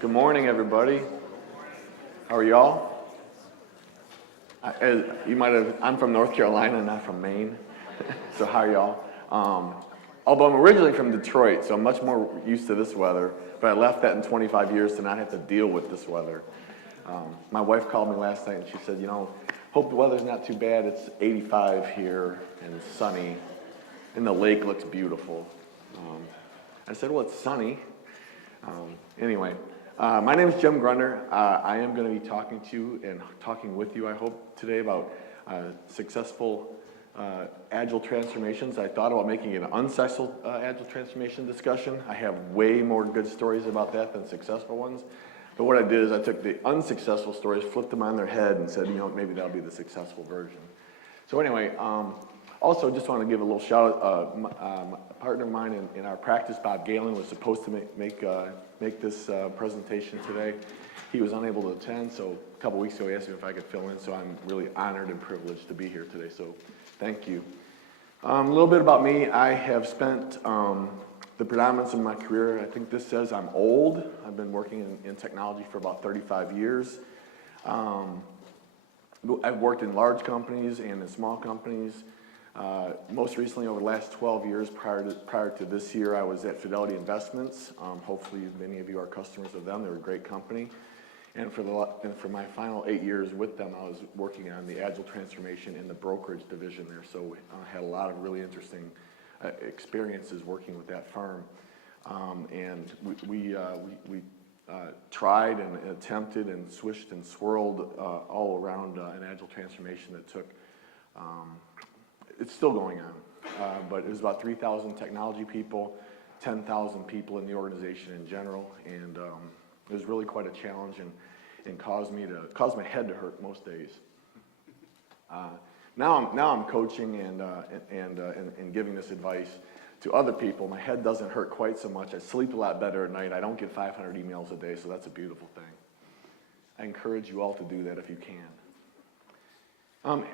Good morning, everybody. How are y'all? I'm from North Carolina, not from Maine. So how are y'all? Although I'm originally from Detroit, so I'm much more used to this weather, but I left that in 25 years to not have to deal with this weather. My wife called me last night and she said, hope the weather's not too bad. It's 85 here and it's sunny, and the lake looks beautiful. I said, well, it's sunny. Anyway, my name is Jim Grundner. I am going to be talking to you and talking with you, I hope, today about successful Agile transformations. I thought about making it an unsuccessful Agile transformation discussion. I have way more good stories about that than successful ones. But what I did is I took the unsuccessful stories, flipped them on their head, and said, maybe that'll be the successful version. So anyway, also just want to give a little shout out. A partner of mine in our practice, Bob Galen, was supposed to make this presentation today. He was unable to attend, so a couple weeks ago he asked me if I could fill in, so I'm really honored and privileged to be here today, so thank you. A little bit about me. I have spent the predominance of my career, I think this says I'm old. I've been working in technology for about 35 years. I've worked in large companies and in small companies. Most recently, over the last 12 years, prior to this year, I was at Fidelity Investments. Hopefully, many of you are customers of them. They're a great company. And for my final 8 years with them, I was working on the Agile transformation in the brokerage division there. So I had a lot of really interesting experiences working with that firm. And we tried and attempted and swished and swirled all around an Agile transformation that took. It's still going on, but it was about 3,000 technology people, 10,000 people in the organization in general, and it was really quite a challenge and caused my head to hurt most days. Now I'm coaching and giving this advice to other people. My head doesn't hurt quite so much. I sleep a lot better at night. I don't get 500 emails a day, so that's a beautiful thing. I encourage you all to do that if you can.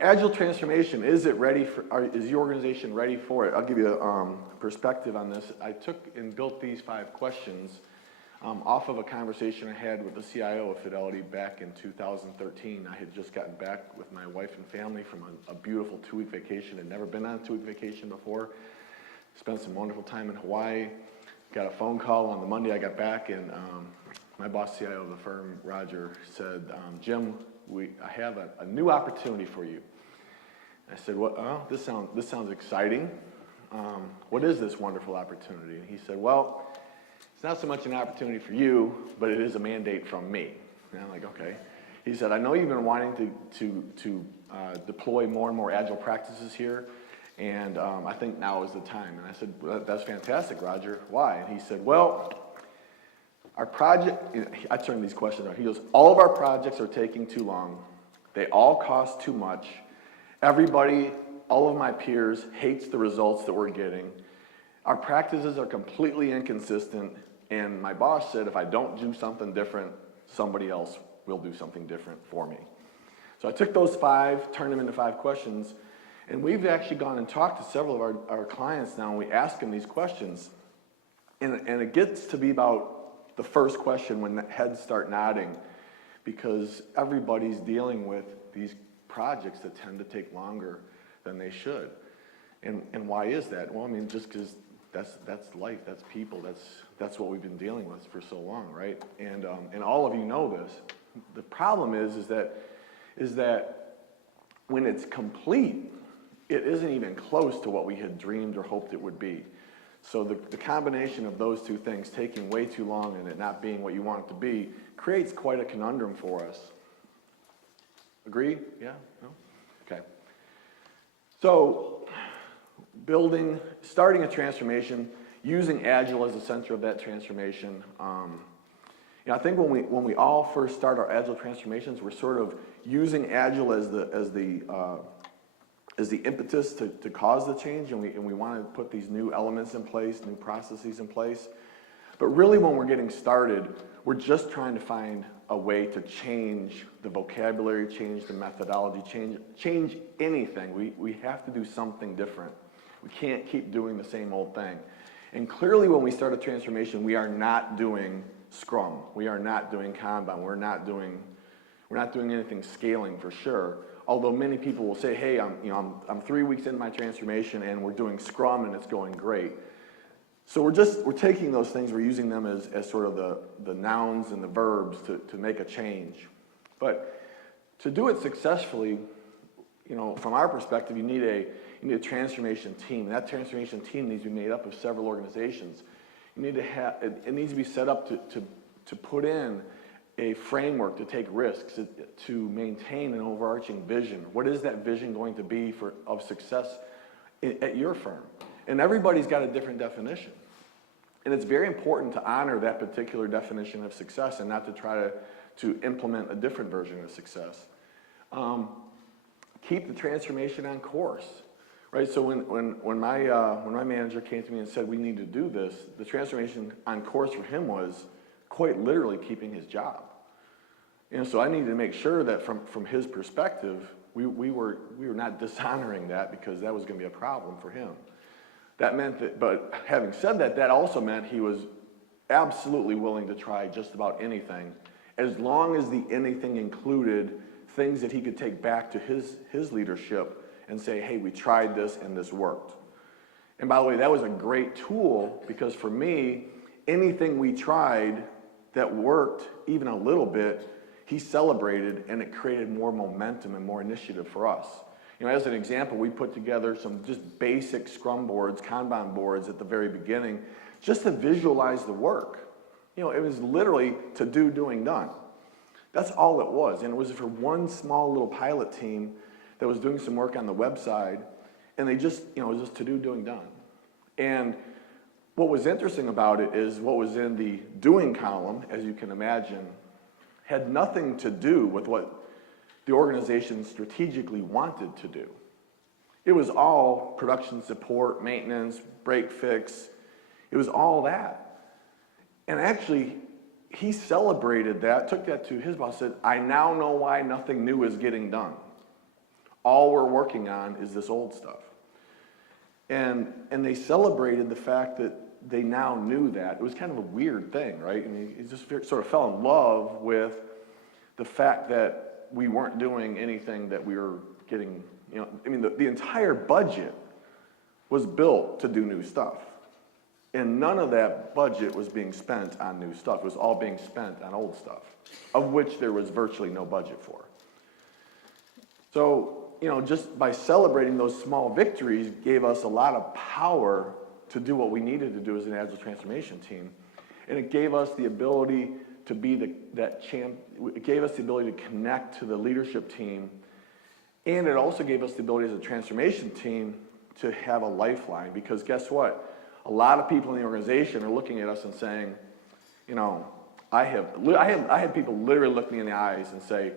Agile transformation, is your organization ready for it? I'll give you a perspective on this. I took and built these 5 questions off of a conversation I had with the CIO of Fidelity back in 2013. I had just gotten back with my wife and family from a beautiful 2-week vacation. I'd never been on a 2-week vacation before. Spent some wonderful time in Hawaii. Got a phone call on the Monday I got back, and my boss, CIO of the firm, Roger, said, Jim, I have a new opportunity for you. I said, "What? Oh, this sounds exciting. What is this wonderful opportunity?" And he said, "Well, it's not so much an opportunity for you, but it is a mandate from me." And I'm like, "Okay." He said, "I know you've been wanting to deploy more and more Agile practices here, and I think now is the time." And I said, "Well, that's fantastic, Roger. Why?" And he said, "Well, our project," I turned these questions around. He goes, "All of our projects are taking too long. They all cost too much. Everybody, all of my peers, hates the results that we're getting. Our practices are completely inconsistent. And my boss said if I don't do something different, somebody else will do something different for me." So I took those 5, turned them into 5 questions, and we've actually gone and talked to several of our clients now, and we ask them these questions. And it gets to be about the first question when the heads start nodding, because everybody's dealing with these projects that tend to take longer than they should. And why is that? Well, I mean, just because that's life, that's people, that's what we've been dealing with for so long, right? And all of you know this. The problem is that when it's complete, it isn't even close to what we had dreamed or hoped it would be. So the combination of those 2 things, taking way too long and it not being what you want it to be, creates quite a conundrum for us. Agree? Yeah? No? Okay. So starting a transformation, using Agile as the center of that transformation. I think when we all first start our Agile transformations, we're sort of using Agile as the impetus to cause the change, and we want to put these new elements in place, new processes in place. But really when we're getting started, we're just trying to find a way to change the vocabulary, change the methodology, change anything. We have to do something different. We can't keep doing the same old thing. And clearly when we start a transformation, we are not doing Scrum. We are not doing Kanban. We're not doing anything scaling for sure. Although many people will say, hey, I'm 3 weeks into my transformation and we're doing Scrum and it's going great. So we're taking those things, we're using them as sort of the nouns and the verbs to make a change. But to do it successfully, from our perspective, you need a transformation team. That transformation team needs to be made up of several organizations. You need to have, it needs to be set up to put in a framework to take risks, to maintain an overarching vision. What is that vision going to be of success at your firm? And everybody's got a different definition. And it's very important to honor that particular definition of success and not to try to implement a different version of success. Keep the transformation on course, right? So when my manager came to me and said we need to do this, the transformation on course for him was quite literally keeping his job. So I needed to make sure that from his perspective, we were not dishonoring that because that was going to be a problem for him. That meant that, but having said that, that also meant he was absolutely willing to try just about anything, as long as the anything included things that he could take back to his leadership and say, hey, we tried this and this worked. And by the way, that was a great tool because for me, anything we tried that worked even a little bit, he celebrated and it created more momentum and more initiative for us. As an example, we put together some just basic Scrum boards, Kanban boards at the very beginning, just to visualize the work. It was literally to do, doing, done. That's all it was. And it was for one small little pilot team that was doing some work on the website, and they just, it was just to do, doing, done. And what was interesting about it is what was in the doing column, as you can imagine, had nothing to do with what the organization strategically wanted to do. It was all production support, maintenance, break fix. It was all that. And actually, he celebrated that, took that to his boss, said, I now know why nothing new is getting done. All we're working on is this old stuff. And they celebrated the fact that they now knew that. It was kind of a weird thing, right? He just sort of fell in love with the fact that we weren't doing anything that we were getting, the entire budget was built to do new stuff. And none of that budget was being spent on new stuff. It was all being spent on old stuff, of which there was virtually no budget for. So, just by celebrating those small victories gave us a lot of power to do what we needed to do as an Agile transformation team. And it gave us the ability to be it gave us the ability to connect to the leadership team, and it also gave us the ability as a transformation team to have a lifeline, because guess what? A lot of people in the organization are looking at us and saying, I had people literally look me in the eyes and say,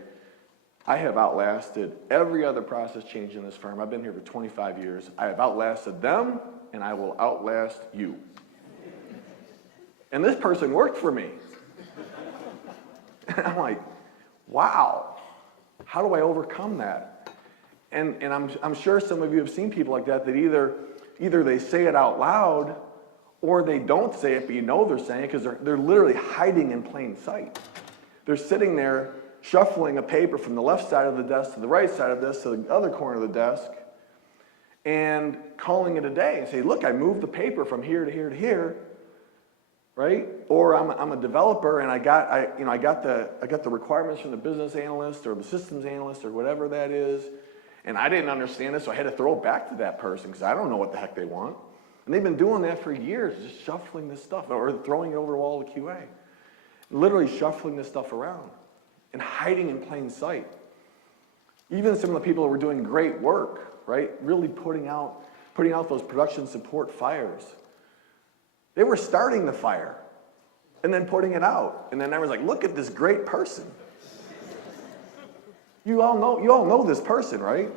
I have outlasted every other process change in this firm. I've been here for 25 years. I have outlasted them, and I will outlast you. And this person worked for me. And I'm like, wow, how do I overcome that? And I'm sure some of you have seen people like that either they say it out loud or they don't say it, but they're saying it because they're literally hiding in plain sight. They're sitting there shuffling a paper from the left side of the desk to the right side of this to the other corner of the desk and calling it a day and say, look, I moved the paper from here to here to here. Right? Or I'm a developer and I got the requirements from the business analyst or the systems analyst or whatever that is, and I didn't understand it, so I had to throw it back to that person because I don't know what the heck they want. And they've been doing that for years, just shuffling this stuff or throwing it over the wall to QA. Literally shuffling this stuff around and hiding in plain sight. Even some of the people that were doing great work, right? Really putting out those production support fires. They were starting the fire and then putting it out. And then I was like, look at this great person. You all know this person, right?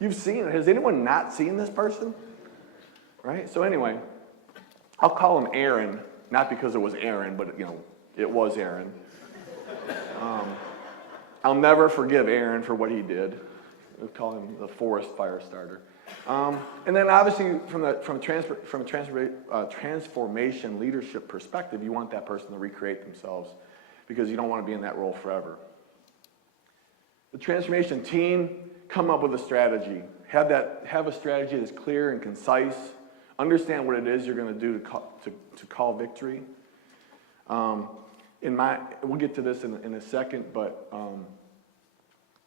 You've seen it. Has anyone not seen this person? Right? So anyway, I'll call him Aaron, not because it was Aaron, but it was Aaron. I'll never forgive Aaron for what he did. We'll call him the forest fire starter. And then obviously from a transformation leadership perspective, you want that person to recreate themselves because you don't want to be in that role forever. The transformation team, come up with a strategy. Have a strategy that's clear and concise. Understand what it is you're going to do to call victory. We'll get to this in a second, but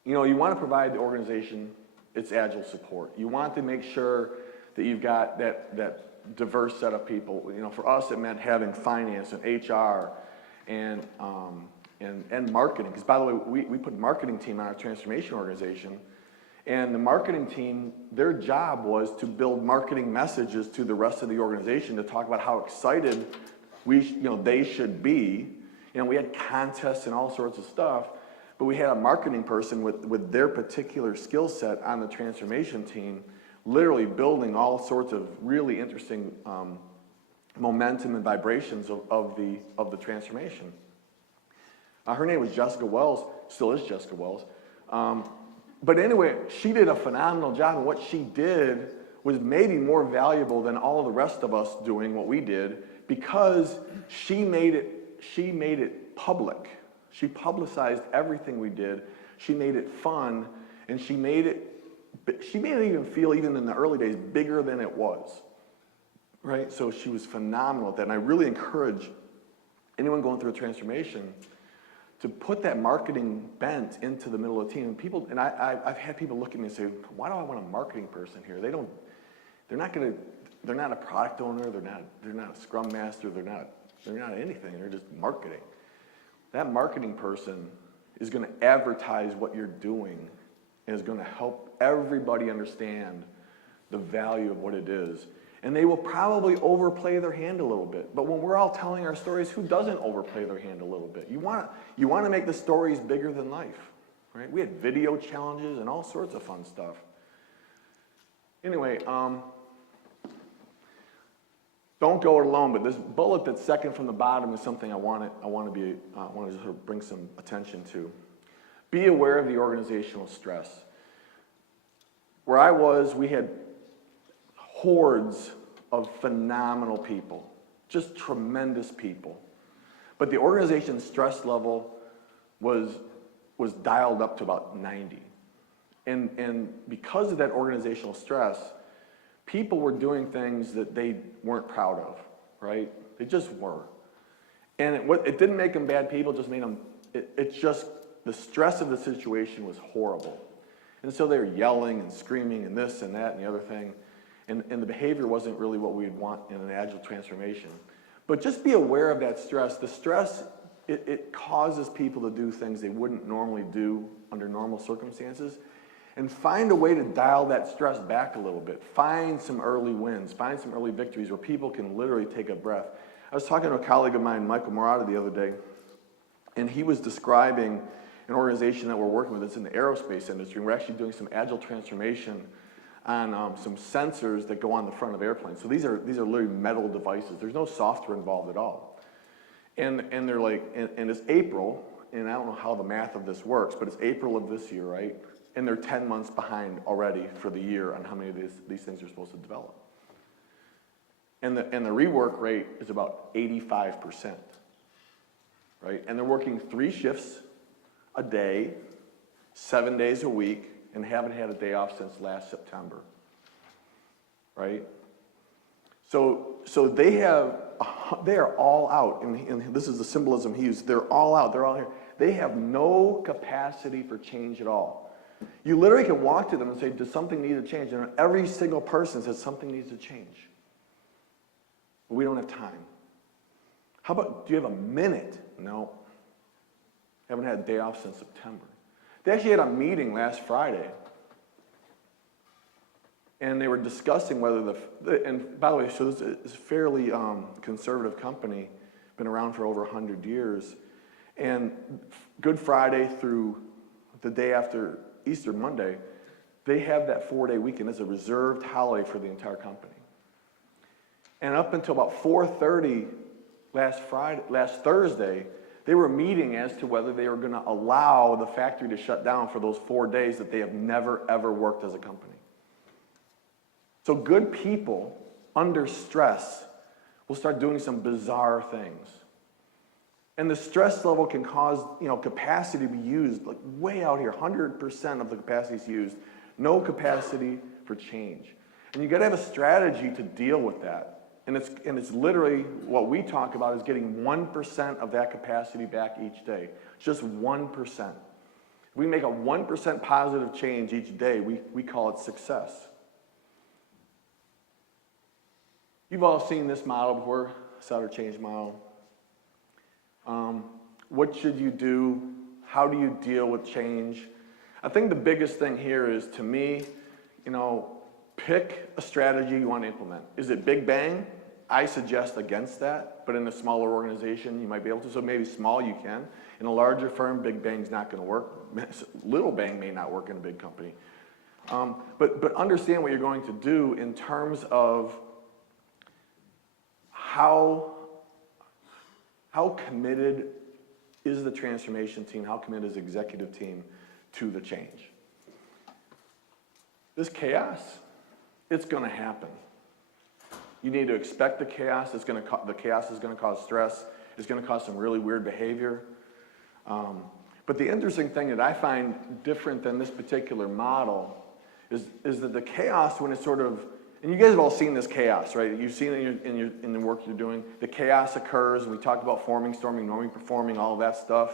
you want to provide the organization its agile support. You want to make sure that you've got that diverse set of people. For us, it meant having finance and HR and marketing. Because by the way, we put marketing team on our transformation organization, and the marketing team, their job was to build marketing messages to the rest of the organization to talk about how excited they should be. We had contests and all sorts of stuff, but we had a marketing person with their particular skill set on the transformation team, literally building all sorts of really interesting momentum and vibrations of the transformation. Her name was Jessica Wells, still is Jessica Wells. But anyway, she did a phenomenal job, and what she did was maybe more valuable than all of the rest of us doing what we did because she made it public. She publicized everything we did. She made it fun, and she made it even feel, even in the early days, bigger than it was. Right? So she was phenomenal at that, and I really encourage anyone going through a transformation to put that marketing bent into the middle of the team. And I've had people look at me and say, "Why do I want a marketing person here? They're not a product owner. They're not a scrum master. They're not anything. They're just marketing." That marketing person is going to advertise what you're doing and is going to help everybody understand the value of what it is. And they will probably overplay their hand a little bit. But when we're all telling our stories, who doesn't overplay their hand a little bit? You want to make the stories bigger than life, right? We had video challenges and all sorts of fun stuff. Anyway, don't go it alone, but this bullet that's second from the bottom is something I want to sort of bring some attention to. Be aware of the organizational stress. Where I was, we had hordes of phenomenal people, just tremendous people. But the organization's stress level was dialed up to about 90. And because of that organizational stress, people were doing things that they weren't proud of, right? They just were. And it didn't make them bad people, it just made them, the stress of the situation was horrible. And so they were yelling and screaming and this and that and the other thing. And the behavior wasn't really what we'd want in an agile transformation. But just be aware of that stress. The stress, it causes people to do things they wouldn't normally do under normal circumstances. And find a way to dial that stress back a little bit. Find some early wins. Find some early victories where people can literally take a breath. I was talking to a colleague of mine, Michael Murata, the other day, and he was describing an organization that we're working with that's in the aerospace industry. We're actually doing some agile transformation on some sensors that go on the front of airplanes. So these are literally metal devices. There's no software involved at all. And they're like, and it's April, and I don't know how the math of this works, but it's April of this year, right? And they're 10 months behind already for the year on how many of these things are supposed to develop. And the rework rate is about 85%, right? And they're working 3 shifts a day, 7 days a week, and haven't had a day off since last September, right? So they are all out, and this is the symbolism he used. They're all out. They're all here. They have no capacity for change at all. You literally can walk to them and say, "Does something need to change?" And every single person says something needs to change. But we don't have time. How about, do you have a minute? No. Haven't had a day off since September. They actually had a meeting last Friday, and they were discussing whether and by the way, so this is a fairly conservative company, been around for over 100 years, and Good Friday through the day after Easter Monday, they have that 4-day weekend as a reserved holiday for the entire company. And up until about 4:30 last Thursday, they were meeting as to whether they were going to allow the factory to shut down for those 4 days that they have never, ever worked as a company. So good people, under stress, will start doing some bizarre things. And the stress level can cause, capacity to be used, like way out here, 100% of the capacity is used. No capacity for change. And you gotta have a strategy to deal with that. And it's literally what we talk about is getting 1% of that capacity back each day. Just 1%. If we make a 1% positive change each day, we call it success. You've all seen this model before, Sutter change model. What should you do? How do you deal with change? I think the biggest thing here is, to me, pick a strategy you want to implement. Is it big bang? I suggest against that, but in a smaller organization, you might be able to. So maybe small you can. In a larger firm, big bang's not going to work. Little bang may not work in a big company. But understand what you're going to do in terms of how committed is the transformation team, how committed is the executive team to the change. This chaos, it's going to happen. You need to expect the chaos. The chaos is going to cause stress. It's going to cause some really weird behavior. But the interesting thing that I find different than this particular model is that the chaos, when it's sort of, and you guys have all seen this chaos, right? You've seen it in the work you're doing. The chaos occurs, and we talked about forming, storming, norming, performing, all of that stuff.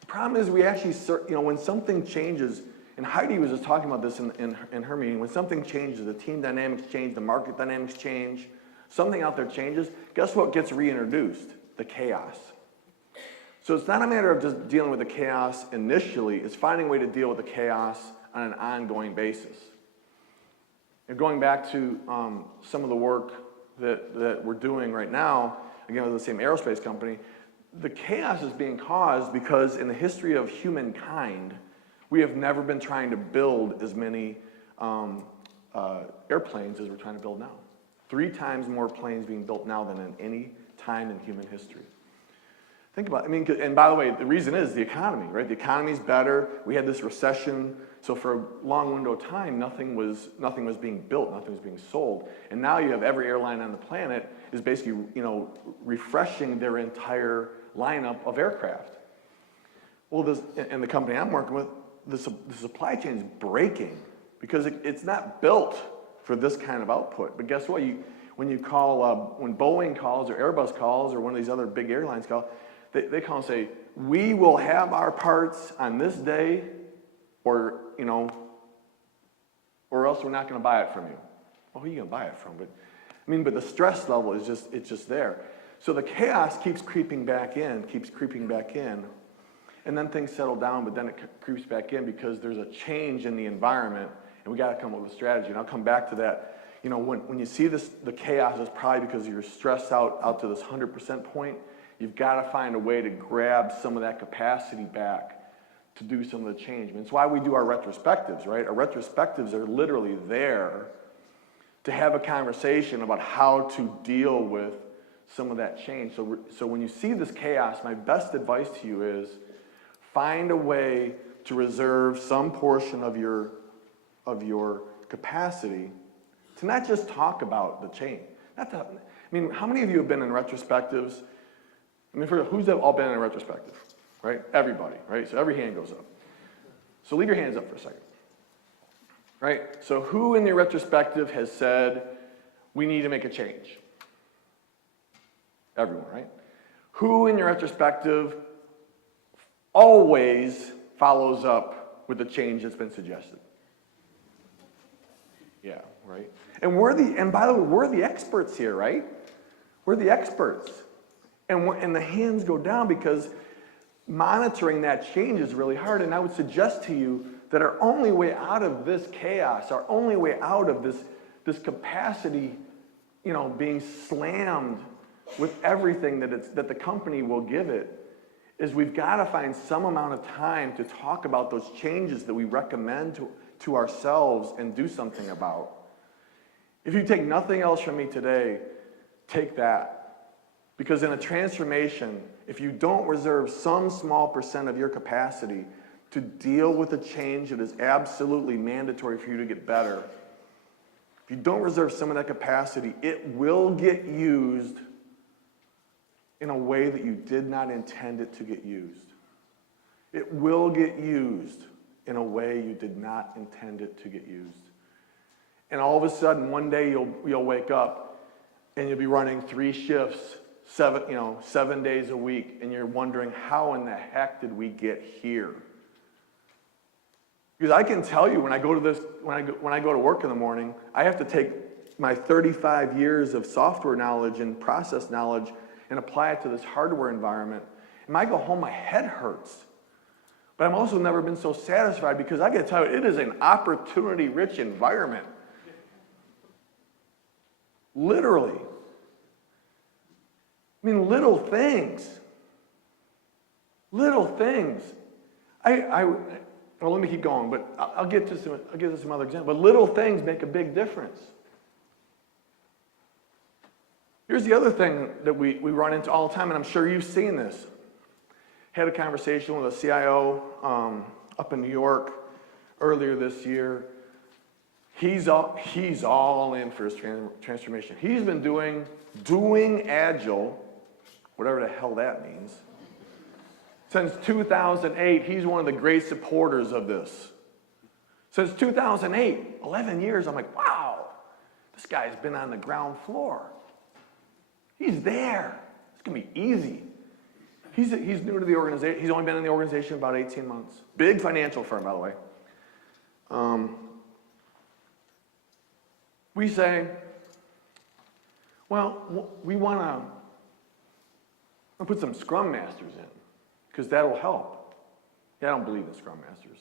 The problem is we actually, when something changes, and Heidi was just talking about this in her meeting, when something changes, the team dynamics change, the market dynamics change, something out there changes, guess what gets reintroduced? The chaos. So it's not a matter of just dealing with the chaos initially, it's finding a way to deal with the chaos on an ongoing basis. And going back to some of the work that we're doing right now, again with the same aerospace company, the chaos is being caused because in the history of humankind, we have never been trying to build as many airplanes as we're trying to build now. 3 times more planes being built now than in any time in human history. Think about it. And by the way, the reason is the economy, right? The economy's better. We had this recession. So for a long window of time, nothing was being built, nothing was being sold. And now you have every airline on the planet is basically, refreshing their entire lineup of aircraft. Well, and the company I'm working with, the supply chain is breaking because it's not built for this kind of output. But guess what? When Boeing calls or Airbus calls or one of these other big airlines call, they call and say, we will have our parts on this day, or else we're not going to buy it from you. Well, who are you going to buy it from? But the stress level is just there. So the chaos keeps creeping back in, and then things settle down, but then it creeps back in because there's a change in the environment, and we got to come up with a strategy. And I'll come back to that. When you see the chaos, it's probably because you're stressed out to this 100% point. You've got to find a way to grab some of that capacity back to do some of the change. It's why we do our retrospectives, right? Our retrospectives are literally there to have a conversation about how to deal with some of that change. So when you see this chaos, my best advice to you is find a way to reserve some portion of your capacity to not just talk about the change. How many of you have been in retrospectives? Who's all been in a retrospective? Right? Everybody, right? So every hand goes up. So leave your hands up for a second. Right? So who in the retrospective has said, we need to make a change? Everyone, right? Who in your retrospective always follows up with the change that's been suggested? Yeah, right? And by the way, we're the experts here, right? We're the experts. And the hands go down because monitoring that change is really hard. And I would suggest to you that our only way out of this chaos, our only way out of this capacity, being slammed with everything that the company will give it, is we've got to find some amount of time to talk about those changes that we recommend to ourselves and do something about. If you take nothing else from me today, take that. Because in a transformation, if you don't reserve some small percent of your capacity to deal with a change that is absolutely mandatory for you to get better, if you don't reserve some of that capacity, it will get used in a way that you did not intend it to get used. It will get used in a way you did not intend it to get used. And all of a sudden, one day you'll wake up and you'll be running 3 shifts, 7 days a week, and you're wondering, how in the heck did we get here? Because I can tell you, when I go to work in the morning, I have to take my 35 years of software knowledge and process knowledge and apply it to this hardware environment. And when I go home, my head hurts. But I've also never been so satisfied, because I got to tell you, it is an opportunity-rich environment. Literally. I mean, little things. Little things. Well, let me keep going, but I'll get to some other examples. But little things make a big difference. Here's the other thing that we run into all the time, and I'm sure you've seen this. Had a conversation with a CIO up in New York earlier this year. He's all in for his transformation. He's been doing Agile, whatever the hell that means, since 2008. He's one of the great supporters of this. Since 2008, 11 years, I'm like, wow, this guy's been on the ground floor. He's there. It's going to be easy. He's new to the organization. He's only been in the organization about 18 months. Big financial firm, by the way. We say, well, we want to put some Scrum Masters in, because that'll help. Yeah, I don't believe in Scrum Masters.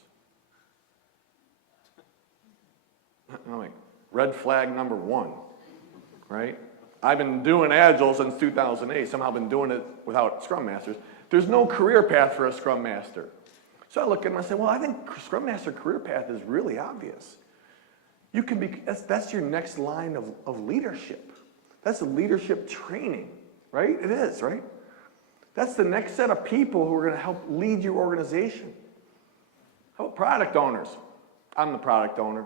I'm like, red flag number 1, right? I've been doing Agile since 2008. Somehow been doing it without Scrum Masters. There's no career path for a Scrum Master. So I look at him and I say, well, I think Scrum Master career path is really obvious. You can be, that's your next line of leadership. That's a leadership training, right? It is, right? That's the next set of people who are going to help lead your organization. How about product owners? I'm the product owner.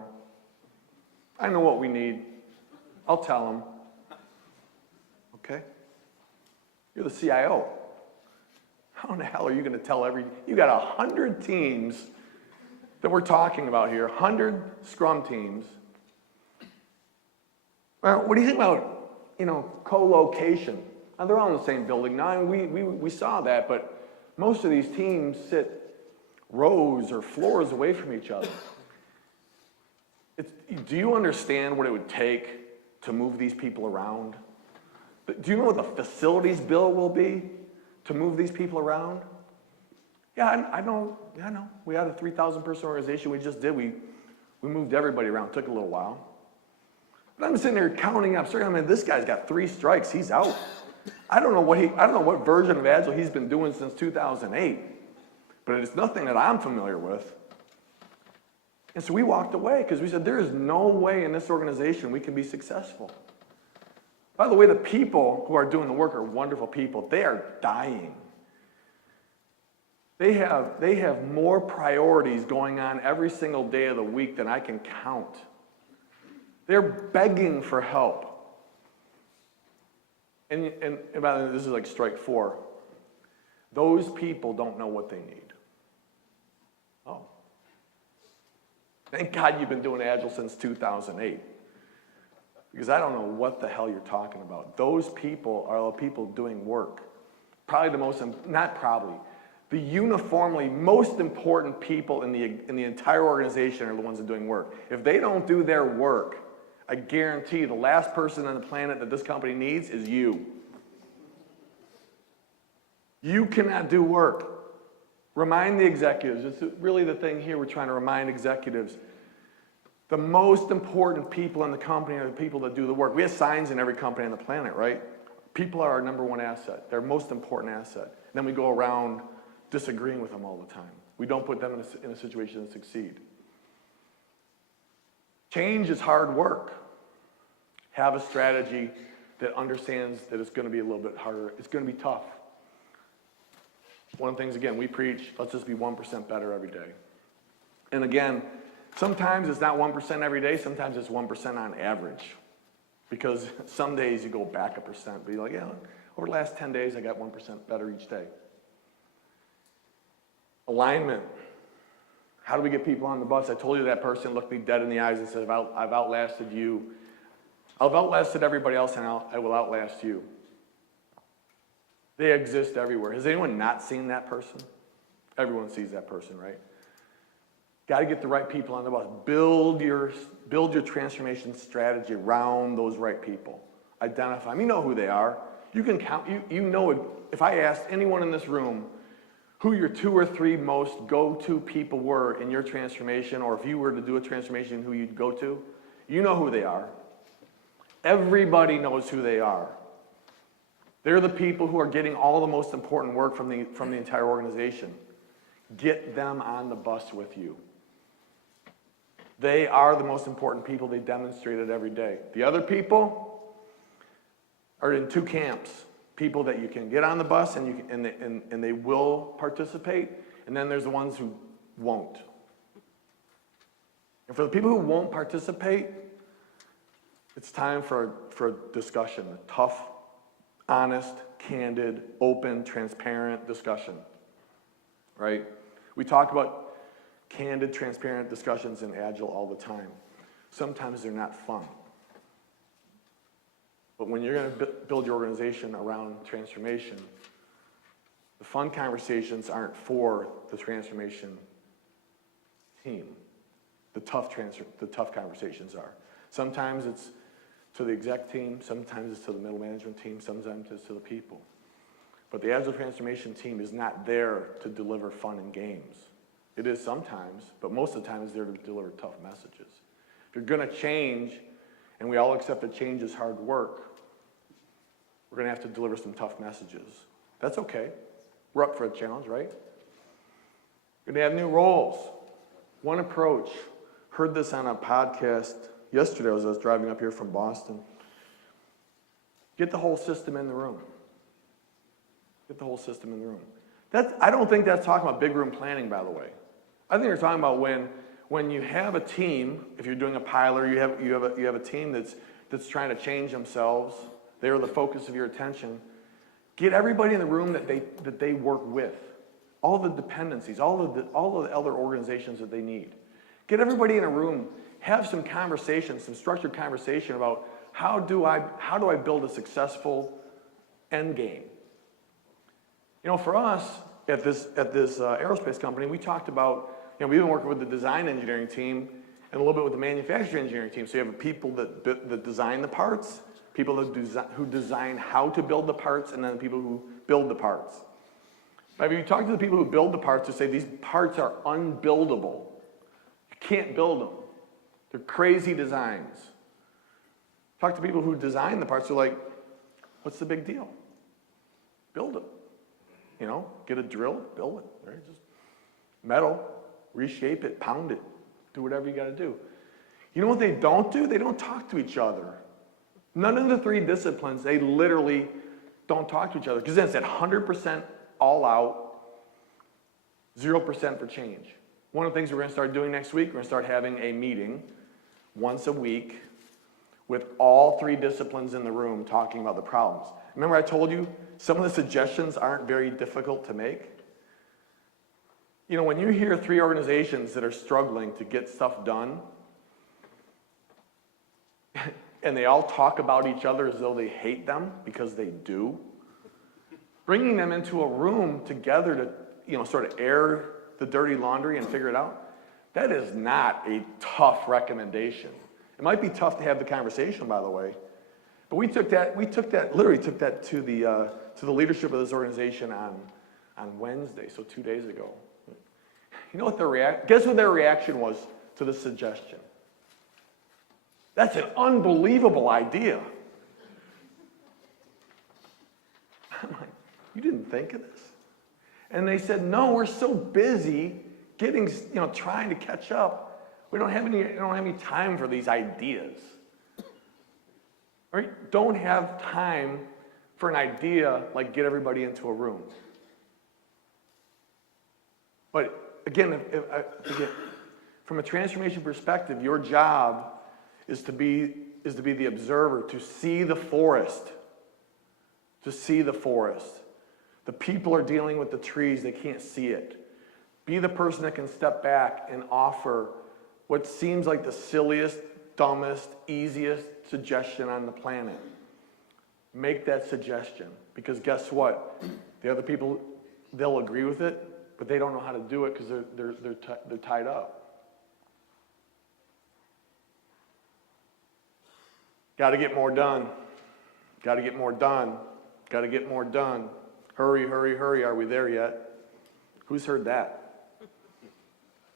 I know what we need. I'll tell them. Okay? You're the CIO. How in the hell are you going to tell you got 100 teams that we're talking about here, 100 Scrum teams. Well, what do you think about, co-location? Now, they're all in the same building now, and we saw that, but most of these teams sit rows or floors away from each other. Do you understand what it would take to move these people around? Do you know what the facilities bill will be to move these people around? Yeah, I know. Yeah, I know. We had a 3,000 person organization. We just did. We moved everybody around. It took a little while. But I'm sitting there counting up. I mean, this guy's got 3 strikes. He's out. I don't know what version of Agile he's been doing since 2008, but it's nothing that I'm familiar with. And so we walked away because we said, there is no way in this organization we can be successful. By the way, the people who are doing the work are wonderful people. They are dying. They have more priorities going on every single day of the week than I can count. They're begging for help. And by the way, this is like strike 4. Those people don't know what they need. Oh. Thank God you've been doing Agile since 2008. Because I don't know what the hell you're talking about. Those people are the people doing work. Probably the most, not probably, the uniformly most important people in the entire organization are the ones that are doing work. If they don't do their work, I guarantee the last person on the planet that this company needs is you. You cannot do work. Remind the executives. It's really the thing here we're trying to remind executives. The most important people in the company are the people that do the work. We have signs in every company on the planet, right? People are our number 1 asset. They're our most important asset. And then we go around disagreeing with them all the time. We don't put them in a situation to succeed. Change is hard work. Have a strategy that understands that it's going to be a little bit harder. It's going to be tough. One of the things, again, we preach, let's just be 1% better every day. And again, Sometimes it's not 1% every day, sometimes it's 1% on average. Because some days you go back 1%, but you're like, yeah, over the last 10 days I got 1% better each day. Alignment. How do we get people on the bus? I told you that person looked me dead in the eyes and said, I've outlasted you. I've outlasted everybody else, and I will outlast you. They exist everywhere. Has anyone not seen that person? Everyone sees that person, right? Got to get the right people on the bus. Build your transformation strategy around those right people. Identify them. You know who they are. You can count. You know, if I asked anyone in this room who your 2 or 3 most go-to people were in your transformation, or if you were to do a transformation, who you'd go to, you know who they are. Everybody knows who they are. They're the people who are getting all the most important work from the entire organization. Get them on the bus with you. They are the most important people. They demonstrate it every day. The other people are in 2 camps. People that you can get on the bus and they will participate, and then there's the ones who won't. And for the people who won't participate, it's time for a discussion, a tough, honest, candid, open, transparent discussion, right? We talk about candid, transparent discussions in Agile all the time. Sometimes they're not fun. But when you're going to build your organization around transformation, the fun conversations aren't for the transformation team. The tough conversations are. Sometimes it's to the exec team, sometimes it's to the middle management team, sometimes it's to the people. But the Agile transformation team is not there to deliver fun and games. It is sometimes, but most of the time it's there to deliver tough messages. If you're going to change, and we all accept that change is hard work, we're going to have to deliver some tough messages. That's okay. We're up for a challenge, right? We're going to have new roles. One approach. Heard this on a podcast yesterday as I was driving up here from Boston. Get the whole system in the room. Get the whole system in the room. I don't think that's talking about big room planning, by the way. I think you're talking about when you have a team, if you're doing a pilot, you have a team that's trying to change themselves. They're the focus of your attention. Get everybody in the room that they work with. All the dependencies, all of the other organizations that they need. Get everybody in a room, have some conversation, some structured conversation about how do I build a successful end game. You know, for us at this aerospace company, we talked about, we've been working with the design engineering team and a little bit with the manufacturing engineering team. So you have people that design the parts, people who design how to build the parts, and then people who build the parts. If you talk to the people who build the parts, who say these parts are unbuildable. You can't build them. They're crazy designs. Talk to people who design the parts, who are like, what's the big deal? Build it. Get a drill, build it. Right? Just metal, reshape it, pound it. Do whatever you got to do. You know what they don't do? They don't talk to each other. None of the 3 disciplines, they literally don't talk to each other. Because then it's at 100% all out, 0% for change. One of the things we're going to start doing next week, we're going to start having a meeting once a week with all 3 disciplines in the room talking about the problems. Remember I told you some of the suggestions aren't very difficult to make? When you hear 3 organizations that are struggling to get stuff done, and they all talk about each other as though they hate them, because they do, bringing them into a room together to, sort of air the dirty laundry and figure it out, that is not a tough recommendation. It might be tough to have the conversation, by the way, but we took that to the leadership of this organization on Wednesday, so 2 days ago. You know what guess what their reaction was to the suggestion? That's an unbelievable idea. I'm like, you didn't think of this? And they said, no, we're so busy trying to catch up. We don't have any time for these ideas. Right? Don't have time for an idea like get everybody into a room. But again, From a transformation perspective, your job is to be the observer, to see the forest. To see the forest. The people are dealing with the trees, they can't see it. Be the person that can step back and offer what seems like the silliest, dumbest, easiest suggestion on the planet. Make that suggestion, because guess what? The other people, they'll agree with it, but they don't know how to do it because they're tied up. Got to get more done. Got to get more done. Got to get more done. Hurry, hurry, hurry. Are we there yet? Who's heard that?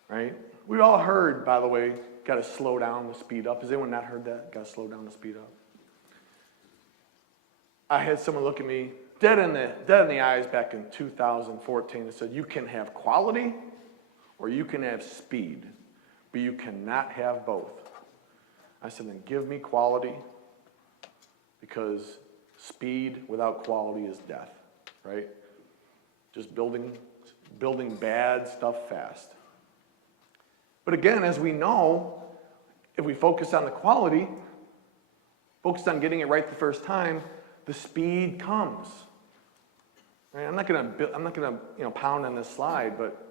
Right? We've all heard, by the way, got to slow down to speed up. Has anyone not heard that? Got to slow down to speed up. I had someone look at me dead in the eyes back in 2014 and said, you can have quality or you can have speed, but you cannot have both. I said, then give me quality, because speed without quality is death, right? Just building bad stuff fast. But again, as we know, if we focus on the quality, focus on getting it right the first time, the speed comes. Right? I'm not gonna pound on this slide, but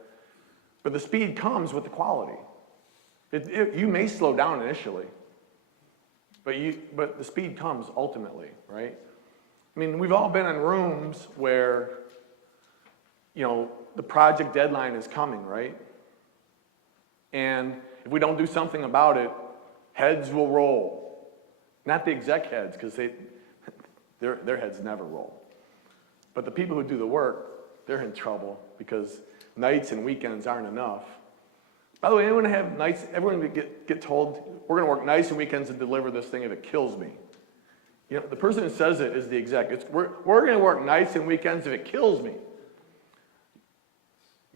the speed comes with the quality. You may slow down initially, but the speed comes ultimately, right? I mean, we've all been in rooms where, the project deadline is coming, right? And if we don't do something about it, heads will roll. Not the exec heads, because their heads never roll. But the people who do the work, they're in trouble because nights and weekends aren't enough. By the way, anyone have nights? Everyone get told, we're going to work nights and weekends to deliver this thing if it kills me. The person who says it is the exec. We're going to work nights and weekends if it kills me.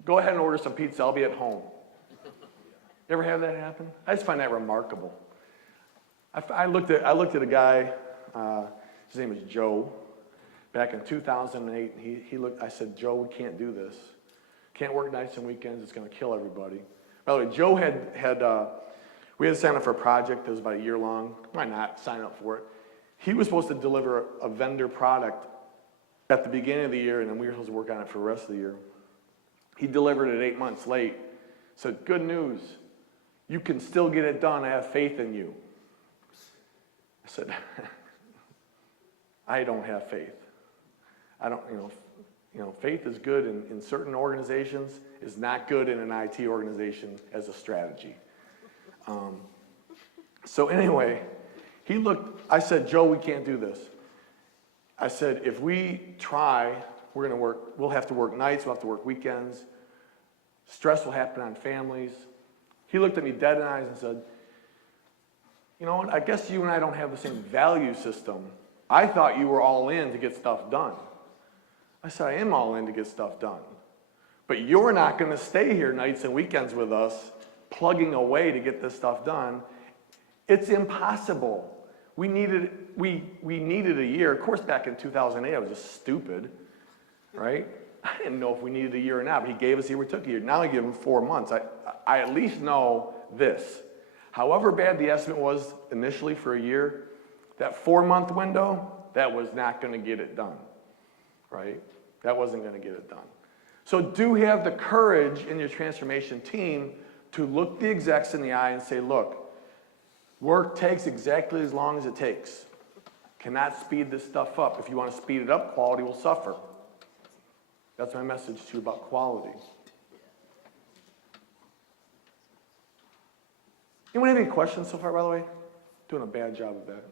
Go ahead and order some pizza. I'll be at home. You ever have that happen? I just find that remarkable. I looked at a guy. His name was Joe. Back in 2008, I said, Joe, we can't do this. Can't work nights and weekends. It's going to kill everybody. By the way, Joe we had to sign up for a project that was about a year long. Why not sign up for it? He was supposed to deliver a vendor product at the beginning of the year, and then we were supposed to work on it for the rest of the year. He delivered it 8 months late. Said, good news. You can still get it done. I have faith in you. I said, I don't have faith. I don't, faith is good in certain organizations, is not good in an IT organization as a strategy. So anyway, I said, Joe, we can't do this. I said, if we try, we'll have to work nights, we'll have to work weekends. Stress will happen on families. He looked at me dead in the eyes and said, you know what, I guess you and I don't have the same value system. I thought you were all in to get stuff done. I said, I am all in to get stuff done. But you're not going to stay here nights and weekends with us, plugging away to get this stuff done. It's impossible. We needed a year. Of course, back in 2008, I was just stupid, right? I didn't know if we needed a year or not, but he gave us a year, we took a year. Now I give him 4 months. I at least know this. However bad the estimate was initially for a year, that 4-month window, that was not going to get it done, right? That wasn't going to get it done. So do have the courage in your transformation team to look the execs in the eye and say, look, work takes exactly as long as it takes. Cannot speed this stuff up. If you want to speed it up, quality will suffer. That's my message to you about quality. Anyone have any questions so far, by the way? Doing a bad job of that.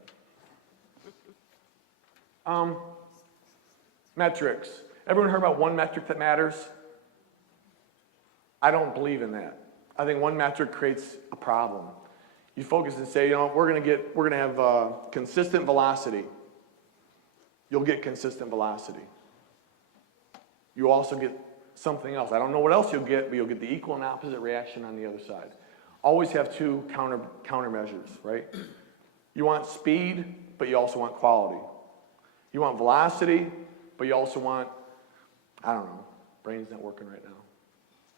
Metrics. Everyone heard about one metric that matters? I don't believe in that. I think one metric creates a problem. You focus and say, we're going to have consistent velocity. You'll get consistent velocity. You also get something else. I don't know what else you'll get, but you'll get the equal and opposite reaction on the other side. Always have two countermeasures, right? You want speed, but you also want quality. You want velocity, but you also want, I don't know, brain's not working right now.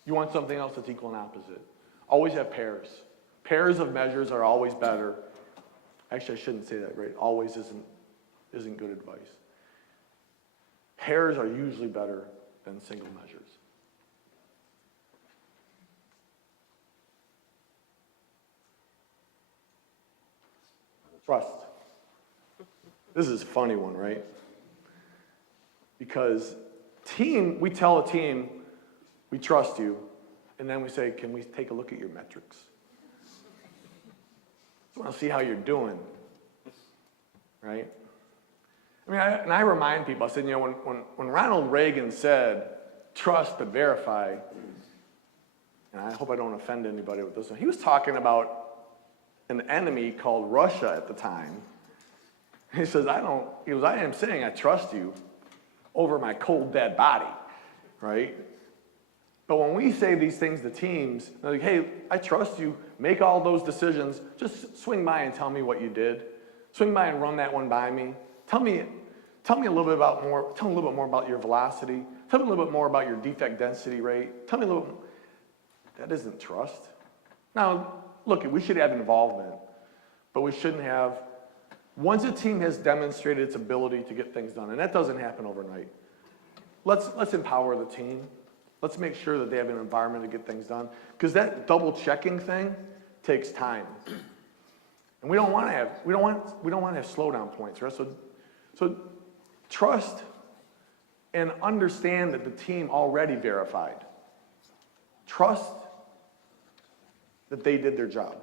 You want something else that's equal and opposite. Always have pairs. Pairs of measures are always better. Actually, I shouldn't say that, right? Always isn't good advice. Pairs are usually better than single measures. Trust. This is a funny one, right? Because we tell a team, we trust you, and then we say, can we take a look at your metrics? I want to see how you're doing, right? I mean, I remind people, I said, when Ronald Reagan said, trust but verify, and I hope I don't offend anybody with this one, he was talking about an enemy called Russia at the time. He says, I am saying I trust you over my cold, dead body, right? But when we say these things to teams, they're like, hey, I trust you, make all those decisions, just swing by and tell me what you did. Swing by and run that one by me. Tell me a little bit more about your velocity. Tell me a little bit more about your defect density rate. Tell me a little bit. That isn't trust. Now, look, we should have involvement, but we shouldn't have. Once a team has demonstrated its ability to get things done, and that doesn't happen overnight, let's empower the team. Let's make sure that they have an environment to get things done, because that double checking thing takes time, and we don't want to have slowdown points, right? So trust and understand that the team already verified. Trust that they did their job.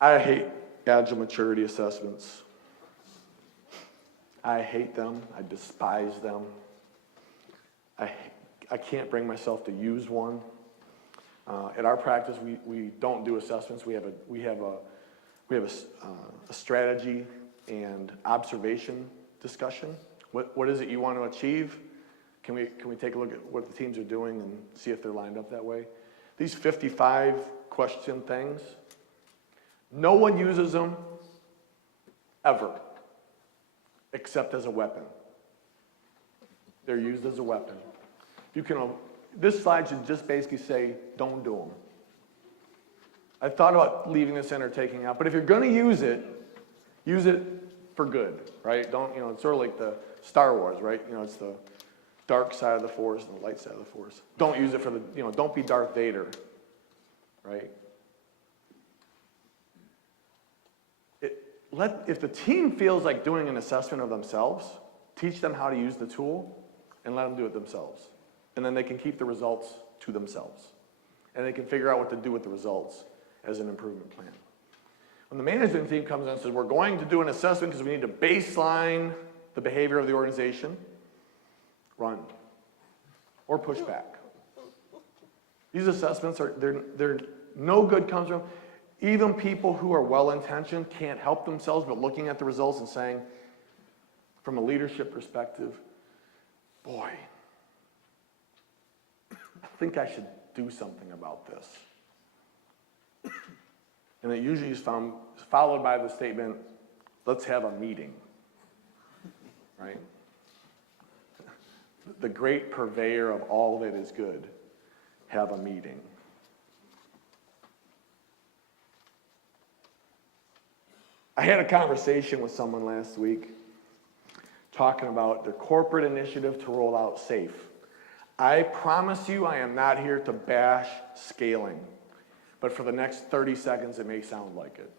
I hate Agile maturity assessments. I hate them. I despise them. I can't bring myself to use one. At our practice, we don't do assessments. We have a strategy and observation discussion. What is it you want to achieve? Can we take a look at what the teams are doing and see if they're lined up that way? These 55 question things, no one uses them ever, except as a weapon. They're used as a weapon. This slide should just basically say, don't do them. I thought about leaving this in or taking out, but if you're going to use it for good, right? It's sort of like the Star Wars, right? It's the dark side of the Force and the light side of the Force. Don't use it for don't be Darth Vader, right? If the team feels like doing an assessment of themselves, teach them how to use the tool and let them do it themselves. And then they can keep the results to themselves. And they can figure out what to do with the results as an improvement plan. When the management team comes in and says, we're going to do an assessment because we need to baseline the behavior of the organization, run or push back. These assessments they're no good comes from. Even people who are well-intentioned can't help themselves but looking at the results and saying, from a leadership perspective, boy, I think I should do something about this. And it usually is followed by the statement, let's have a meeting, right? The great purveyor of all that is good, have a meeting. I had a conversation with someone last week talking about their corporate initiative to roll out SAFE. I promise you I am not here to bash scaling, but for the next 30 seconds it may sound like it.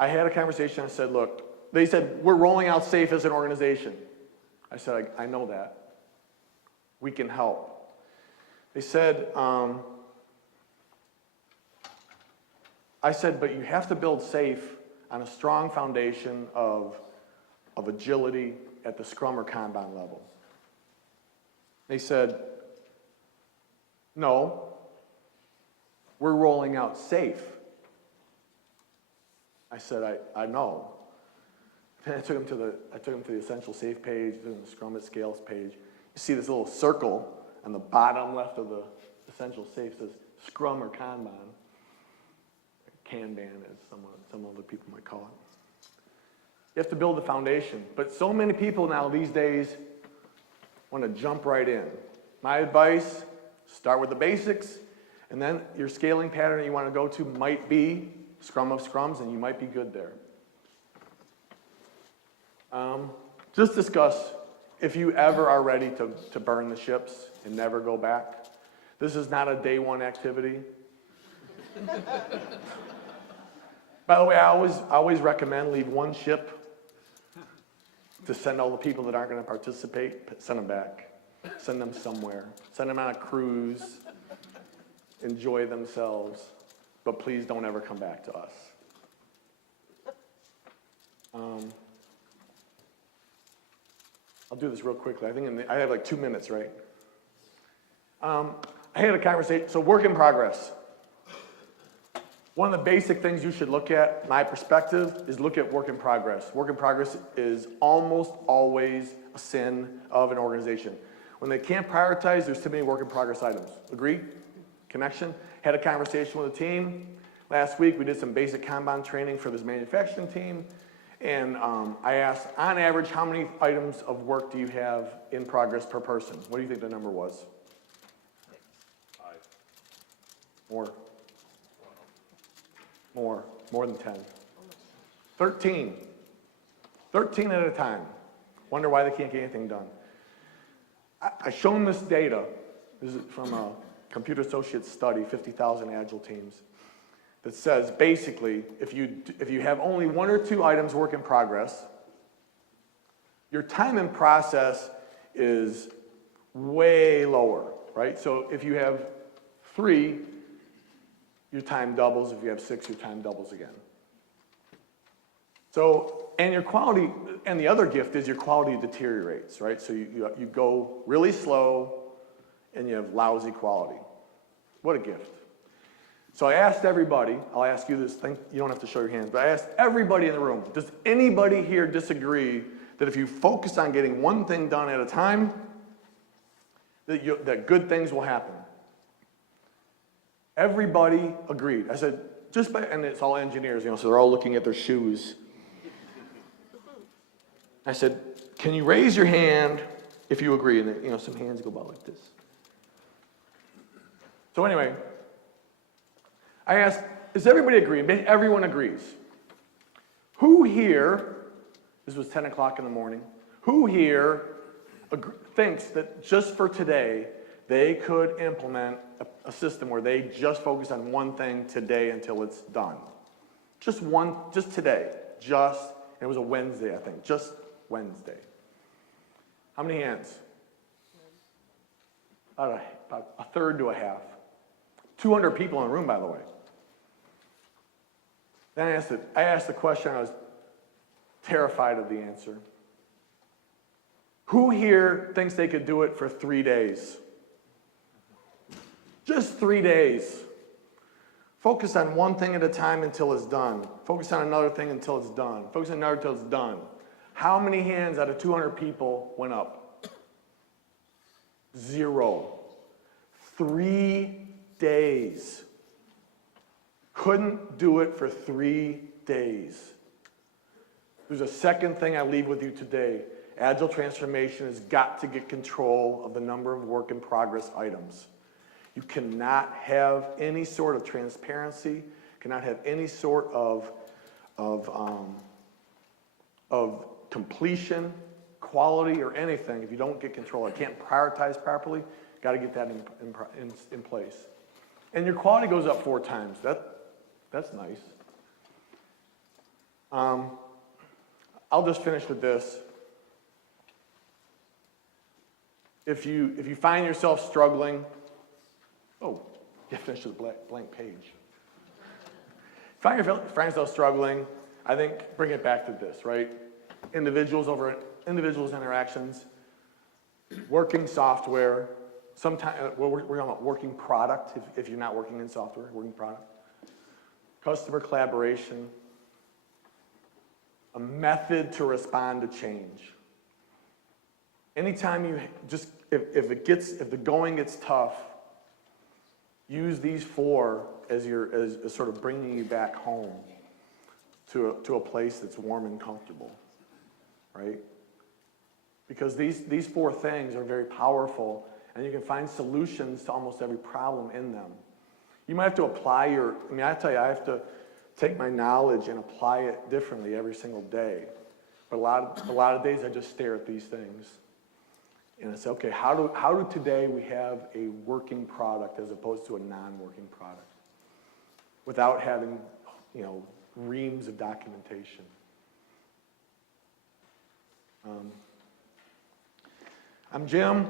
I had a conversation, I said, look, they said, we're rolling out SAFE as an organization. I said, I know that. We can help. They said, I said, but you have to build SAFE on a strong foundation of agility at the Scrum or Kanban level. They said, no, we're rolling out SAFE. I said, I know. Then I took them to the Essential SAFE page, then the Scrum at Scales page. You see this little circle on the bottom left of the Essential SAFE says Scrum or Kanban. Kanban, as some other people might call it. You have to build the foundation. But so many people now these days want to jump right in. My advice, start with the basics, and then your scaling pattern you want to go to might be Scrum of Scrums, and you might be good there. Just discuss if you ever are ready to burn the ships and never go back. This is not a day one activity. By the way, I always recommend leave one ship to send all the people that aren't going to participate, send them back. Send them somewhere. Send them on a cruise. Enjoy themselves. But please don't ever come back to us. I'll do this real quickly. I think I have like 2 minutes, right? I had a conversation. So work in progress. One of the basic things you should look at, my perspective, is look at work in progress. Work in progress is almost always a sin of an organization. When they can't prioritize, there's too many work in progress items. Agree? Connection? Had a conversation with a team. Last week, we did some basic Kanban training for this manufacturing team. And I asked, on average, how many items of work do you have in progress per person? What do you think the number was? 5. More than 10. 13. 13 at a time. Wonder why they can't get anything done. I've shown this data. This is from a Computer Associates study, 50,000 Agile teams, that says basically if you have only 1 or 2 items work in progress, your time in process is way lower, right? So if you have 3, your time doubles. If you have 6, your time doubles again. So, and your quality, and the other gift is your quality deteriorates, right? So you go really slow and you have lousy quality. What a gift. So I asked everybody, I'll ask you this thing, you don't have to show your hands, but I asked everybody in the room, does anybody here disagree that if you focus on getting one thing done at a time, that good things will happen? Everybody agreed. I said, and it's all engineers, so they're all looking at their shoes. I said, can you raise your hand if you agree? And some hands go by like this. So anyway, I asked, does everybody agree? Everyone agrees. Who here, this was 10 o'clock in the morning, who here thinks that just for today, they could implement a system where they just focus on one thing today until it's done? Just today. It was a Wednesday, I think. Just Wednesday. How many hands? About a third to a half. 200 people in the room, by the way. Then I asked the question, I was terrified of the answer. Who here thinks they could do it for 3 days? Just 3 days. Focus on one thing at a time until it's done. Focus on another thing until it's done. Focus on another until it's done. How many hands out of 200 people went up? 0. 3 days. Couldn't do it for 3 days. There's a second thing I leave with you today. Agile transformation has got to get control of the number of work in progress items. You cannot have any sort of transparency, cannot have any sort of completion, quality, or anything if you don't get control. I can't prioritize properly. Got to get that in place. And your quality goes up 4 times. That's nice. I'll just finish with this. If you find yourself struggling, you finished with a blank page. Find yourself struggling, I think bring it back to this, right? Individuals interactions, working software, sometimes we're talking about working product if you're not working in software, working product. Customer collaboration, a method to respond to change. Anytime you if the going gets tough, use these 4 as sort of bringing you back home to a place that's warm and comfortable, right? Because these four things are very powerful, and you can find solutions to almost every problem in them. You might have to apply I tell you, I have to take my knowledge and apply it differently every single day. But a lot of days I just stare at these things. And I say, okay, how do today we have a working product as opposed to a non-working product? Without having, reams of documentation. I'm Jim.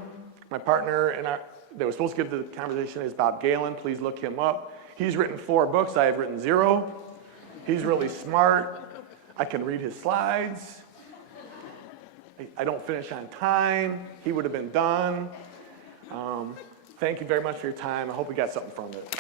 My partner that was supposed to give the conversation is Bob Galen. Please look him up. He's written 4 books. I have written 0. He's really smart. I can read his slides. I don't finish on time. He would have been done. Thank you very much for your time. I hope we got something from it.